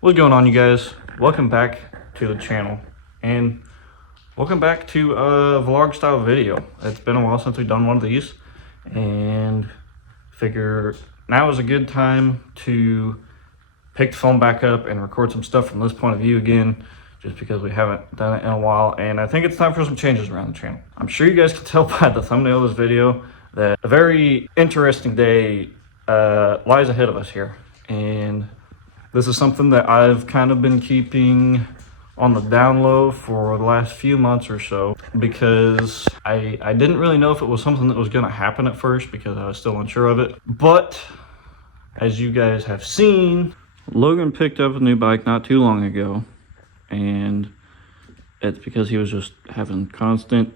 What's going on, you guys? Welcome back to the channel, and welcome back to a vlog style video. It's been a while since we've done one of these, and figure now is a good time to pick the phone back up and record some stuff from this point of view again, just because we haven't done it in a while, and I think it's time for some changes around the channel. I'm sure you guys can tell by the thumbnail of this video that a very interesting day lies ahead of us here, and this is something that I've kind of been keeping on the down low for the last few months or so, because I didn't really know if it was something that was going to happen at first, because I was still unsure of it. But as you guys have seen, Logan picked up a new bike not too long ago, and it's because he was just having constant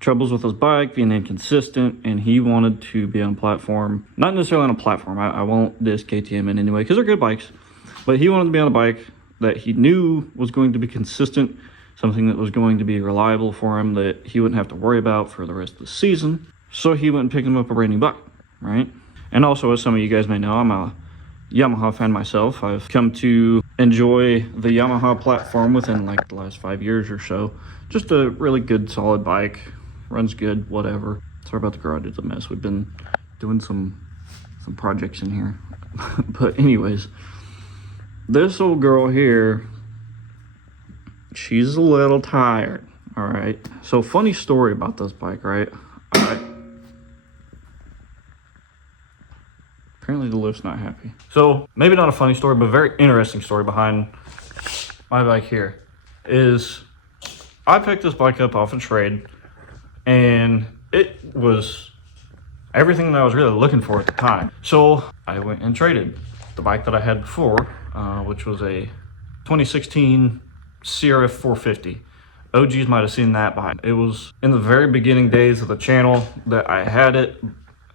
troubles with his bike, being inconsistent, and he wanted to be on a platform. Not necessarily on a platform, I won't diss KTM in any way, because they're good bikes. But he wanted to be on a bike that he knew was going to be consistent, something that was going to be reliable for him, that he wouldn't have to worry about for the rest of the season. So he went and picked him up a brand new bike, right? And also, as some of you guys may know, I'm a Yamaha fan myself. I've come to enjoy the Yamaha platform within like the last 5 years or so. Just a really good, solid bike. Runs good, whatever. Sorry about the garage, it's a mess. We've been doing some projects in here. But anyways, this old girl here, she's a little tired, all right? So funny story about this bike, right? All right. Apparently the lift's not happy. So maybe not a funny story, but a very interesting story behind my bike here is I picked this bike up off a trade, and it was everything that I was really looking for at the time. So I went and traded the bike that I had before, which was a 2016 CRF 450. OGs might have seen that bike. It was in the very beginning days of the channel that I had it,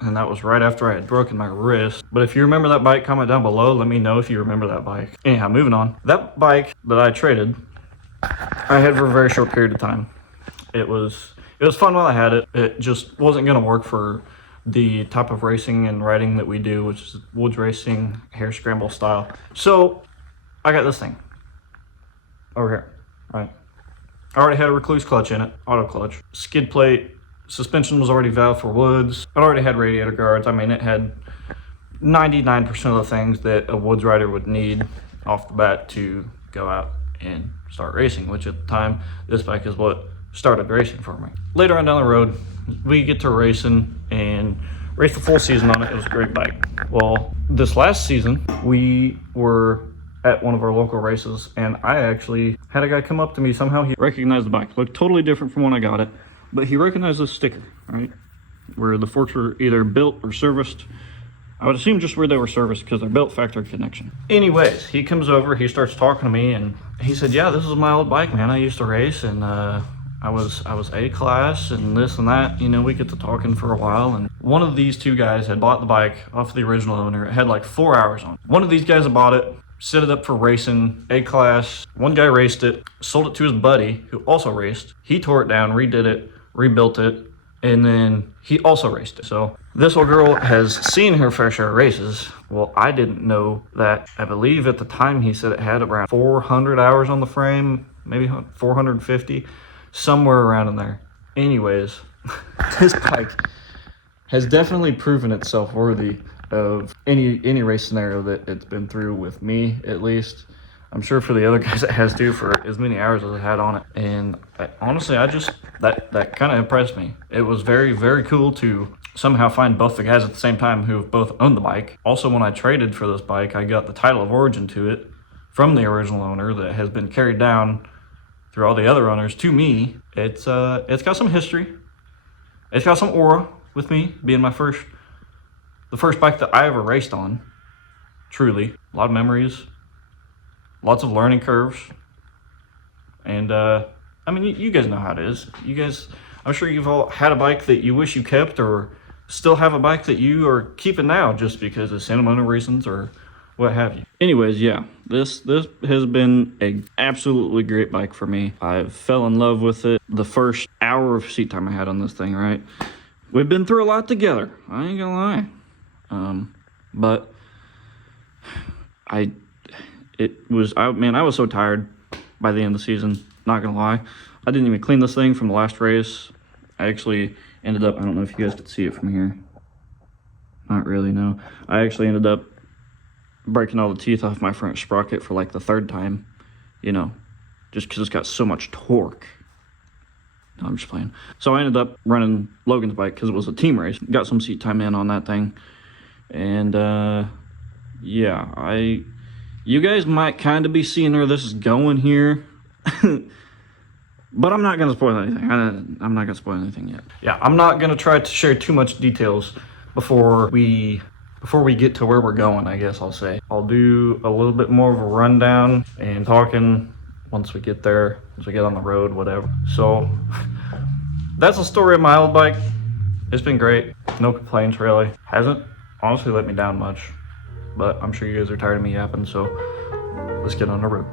and that was right after I had broken my wrist. But if you remember that bike, comment down below. Let me know if you remember that bike. Anyhow, moving on. That bike that I traded, I had for a very short period of time. It was fun while I had it. It just wasn't going to work for the type of racing and riding that we do, which is woods racing, hair scramble style. So I got this thing over here, right? I already had a recluse clutch in it, auto clutch, skid plate, suspension was already valved for woods. It already had radiator guards. I mean, it had 99% of the things that a woods rider would need off the bat to go out and start racing, which at the time, this bike is what started racing for me. Later on down the road, we get to racing and race the full season on it. It was a great bike. Well, this last season, we were at one of our local races, and I actually had a guy come up to me. Somehow he recognized the bike. Looked totally different from when I got it, but he recognized this sticker, right? Where the forks were either built or serviced. I would assume just where they were serviced, because they're built factory connection. Anyways, he comes over, he starts talking to me, and he said, yeah, this is my old bike, man. I used to race, and I was A class and this and that. You know, we get to talking for a while, and one of these two guys had bought the bike off the original owner. It had like 4 hours on it. One of these guys had bought it, set it up for racing, A class. One guy raced it, sold it to his buddy who also raced. He tore it down, redid it, rebuilt it, and then he also raced it. So this old girl has seen her fair share of races. Well, I didn't know that. I believe at the time he said it had around 400 hours on the frame, maybe 450. Somewhere around in there. Anyways, this bike has definitely proven itself worthy of any race scenario that it's been through with me, at least. I'm sure for the other guys it has too, for as many hours as it had on it. And honestly, that kind of impressed me. It was very, very cool to somehow find both the guys at the same time who both owned the bike. Also, when I traded for this bike, I got the title of origin to it from the original owner that has been carried down through all the other owners to me. It's got some history. It's got some aura with me, being the first bike that I ever raced on. Truly, a lot of memories, lots of learning curves, and I mean, you guys know how it is. You guys, I'm sure you've all had a bike that you wish you kept, or still have a bike that you are keeping now just because of sentimental reasons or what have you. Anyways, yeah, this has been a absolutely great bike for me. I fell in love with it the first hour of seat time I had on this thing, right? We've been through a lot together, I ain't gonna lie. But Man, I was so tired by the end of the season, not gonna lie. I didn't even clean this thing from the last race. I actually ended up, I don't know if you guys could see it from here. Not really, no. I actually ended up breaking all the teeth off my front sprocket for like the 3rd time, you know, just because it's got so much torque. No, I'm just playing. So I ended up running Logan's bike because it was a team race. Got some seat time in on that thing. And yeah, you guys might kind of be seeing where this is going here. But I'm not going to spoil anything. I'm not going to spoil anything yet. Yeah, I'm not going to try to share too much details before we get to where we're going, I guess I'll say. I'll do a little bit more of a rundown and talking once we get there, once we get on the road, whatever. So that's the story of my old bike. It's been great. No complaints, really. Hasn't honestly let me down much, but I'm sure you guys are tired of me yapping, so let's get on the road.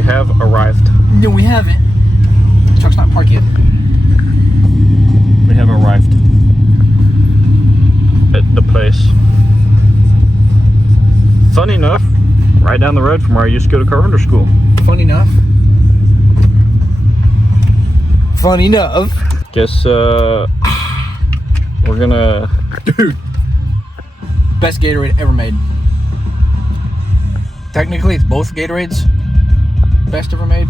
Have arrived. No, we haven't. The truck's not parked yet. We have arrived at the place. Funny enough, right down the road from where I used to go to carpenter school. Funny enough. Funny enough. Guess we're gonna... Dude. Best Gatorade ever made. Technically, it's both Gatorades. Best ever made.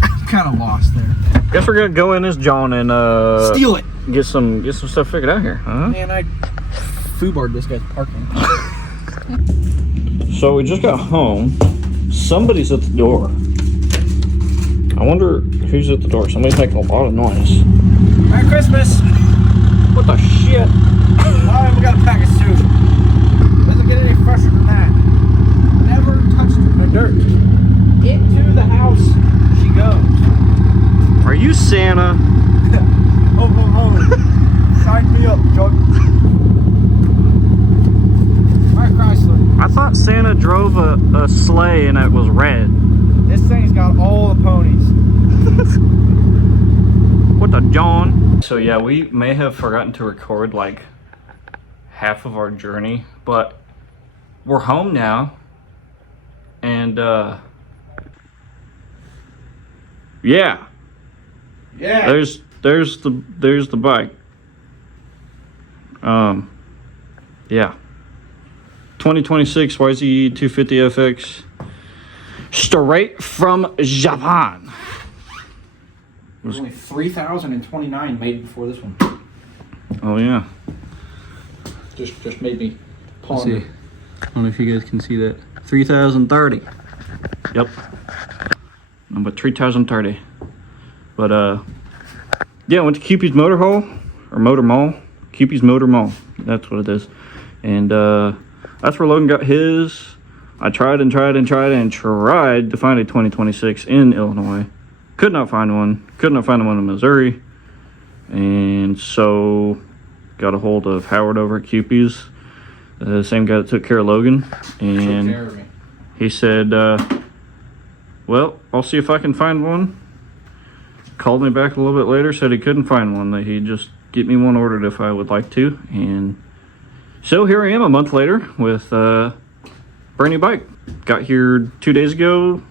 I'm kind of lost there. Guess we're gonna go in as John and steal it. Get some stuff figured out here. Man, I foobarred this guy's parking. So we just got home. Somebody's at the door. I wonder who's at the door. Somebody's making a lot of noise. Merry Christmas. What the shit? Alright, we got a pack of soup. Doesn't get any fresher than that. Never touched the dirt. Into the house she goes. Are you Santa? Oh. Sign me up, Chuck. Alright, Chrysler. I thought Santa drove a sleigh and it was red. This thing's got all the ponies. What the John? So yeah, we may have forgotten to record like half of our journey, but we're home now. And yeah. There's the bike. Yeah. 2026 YZ 250FX, straight from Japan. There's only 3,029 made before this one. Oh yeah. Just made me ponder. See. I don't know if you guys can see that. 3,030. Yep. Number 3,030. But yeah, I went to Cupid's Motor Hall or Motor Mall. Cupid's Motor Mall. That's what it is. And that's where Logan got his. I tried to find a 2026 in Illinois. Could not find one. Could not find one in Missouri. And so got a hold of Howard over at Cupid's, the same guy that took care of Logan. And he said, well, I'll see if I can find one. Called me back a little bit later, said he couldn't find one, that he'd just get me one ordered if I would like to. And so here I am a month later with a brand new bike. Got here 2 days ago.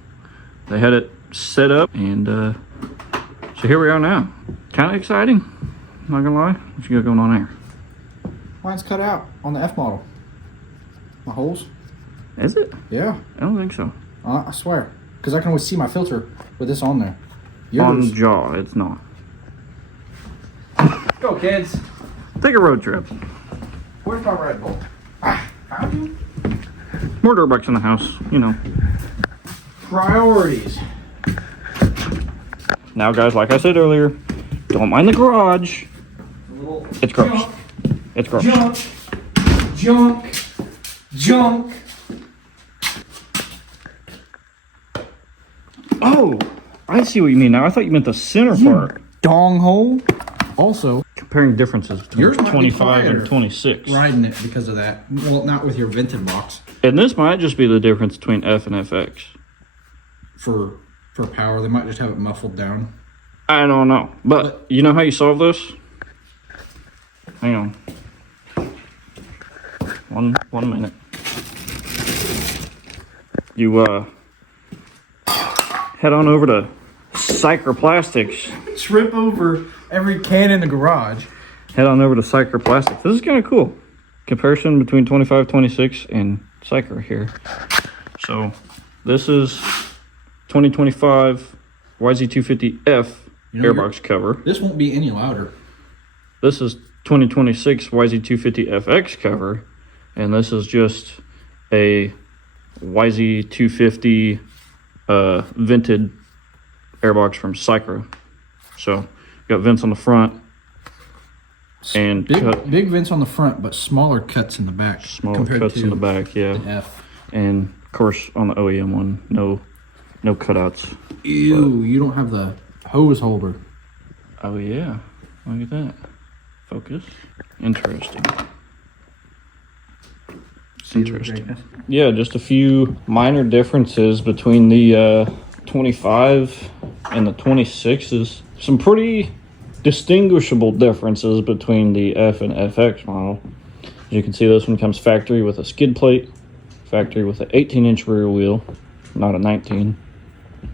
They had it set up, and so here we are now. Kind of exciting, not gonna lie. What you got going on here? Mine's cut out on the F model. My holes. Is it? Yeah. I don't think so. I swear. Because I can always see my filter with this on there. On the jaw, it's not. Go, kids. Take a road trip. Where's my Red Bull? Found you? More dirt bikes in the house, you know. Priorities. Now, guys, like I said earlier, don't mind the garage. It's gross. It's gross. Junk. see what you mean now. I thought you meant the center part. Dong hole. Also, Comparing differences between yours might be 25 and quieter 26. riding it because of that. Well, not with your vented box. And this might just be the difference between F and FX. For power, they might just have it muffled down. I don't know. But you know how you solve this? Hang on. One minute. You head on over to Plastics. Trip over every can in the garage. Head on over to Plastics. This is kind of cool. Comparison between 25, 26 and Syker here. So this is 2025 YZ250F airbox cover. This won't be any louder. This is 2026 YZ250FX cover, and this is just a YZ250 vented airbox from Syker. So got vents on the front and big vents on the front, but smaller cuts in the back. Smaller cuts in the back, yeah. The F. And of course on the OEM one, no cutouts. Ew, you don't have the hose holder. Oh yeah, look at that. Focus. Interesting. Interesting. Yeah, just a few minor differences between the 25 and the 26s. Some pretty distinguishable differences between the F and FX model. As you can see, this one comes factory with a skid plate, factory with an 18-inch rear wheel, not a 19.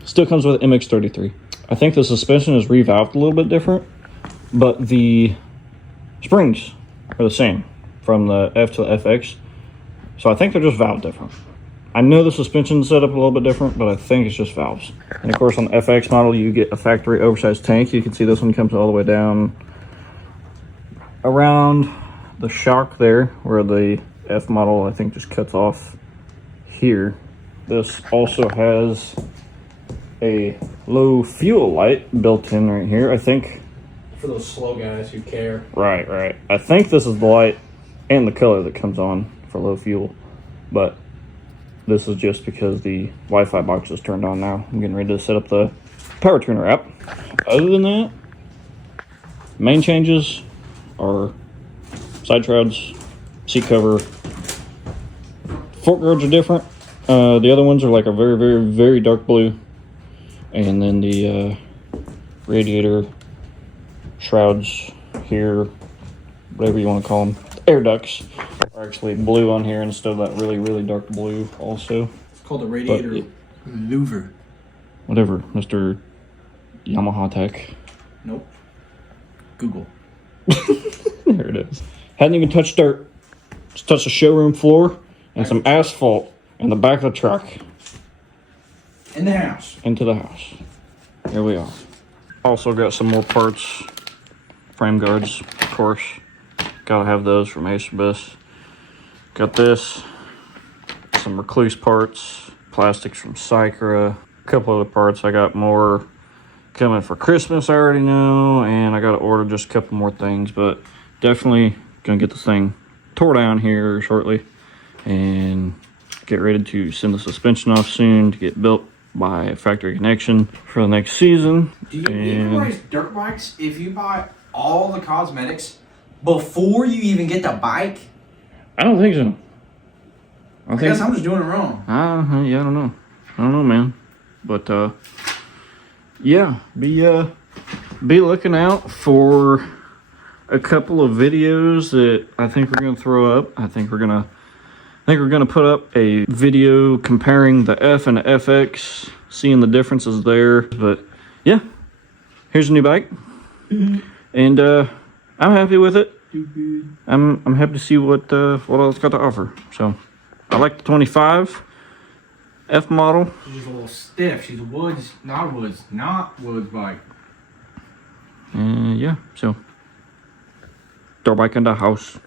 Still comes with an MX-33. I think the suspension is revalved a little bit different, but the springs are the same from the F to the FX. So I think they're just valved different. I know the suspension set up a little bit different, but I think it's just valves. And of course on the FX model, you get a factory oversized tank. You can see this one comes all the way down around the shock there, where the F model I think just cuts off here. This also has a low fuel light built in right here, I think. For those slow guys who care. Right. I think this is the light and the color that comes on for low fuel, but this is just because the Wi-Fi box is turned on now. I'm getting ready to set up the power tuner app. Other than that, main changes are side shrouds, seat cover. Fork guards are different. The other ones are like a very, very, very dark blue. And then the radiator shrouds here, whatever you want to call them, air ducts, are actually blue on here instead of that really, really dark blue also. It's called a radiator louver. Whatever, Mr. Yamaha Tech. Nope. Google. There it is. Hadn't even touched dirt. Just touched the showroom floor and some asphalt in the back of the truck. In the house. Into the house. Here we are. Also got some more parts. Frame guards, of course. Gotta have those from Ace. Got this. Some Recluse parts. Plastics from Syker. A couple other parts. I got more coming for Christmas, I already know. And I gotta order just a couple more things. But definitely gonna get this thing tore down here shortly. And get ready to send the suspension off soon to get built by factory connection for the next season. Do you realize dirt bikes, if you buy all the cosmetics before you even get the bike? I don't think so. I guess I'm just doing it wrong. Yeah, I don't know. I don't know, man. But yeah, be looking out for a couple of videos that I think we're gonna throw up. I think we're gonna put up a video comparing the F and the FX, seeing the differences there. But yeah, here's a new bike, and I'm happy with it. I'm happy to see what all it's got to offer. So I like the 25 F model. She's a little stiff. She's a woods, not woods bike. Yeah, so dirt bike in the house.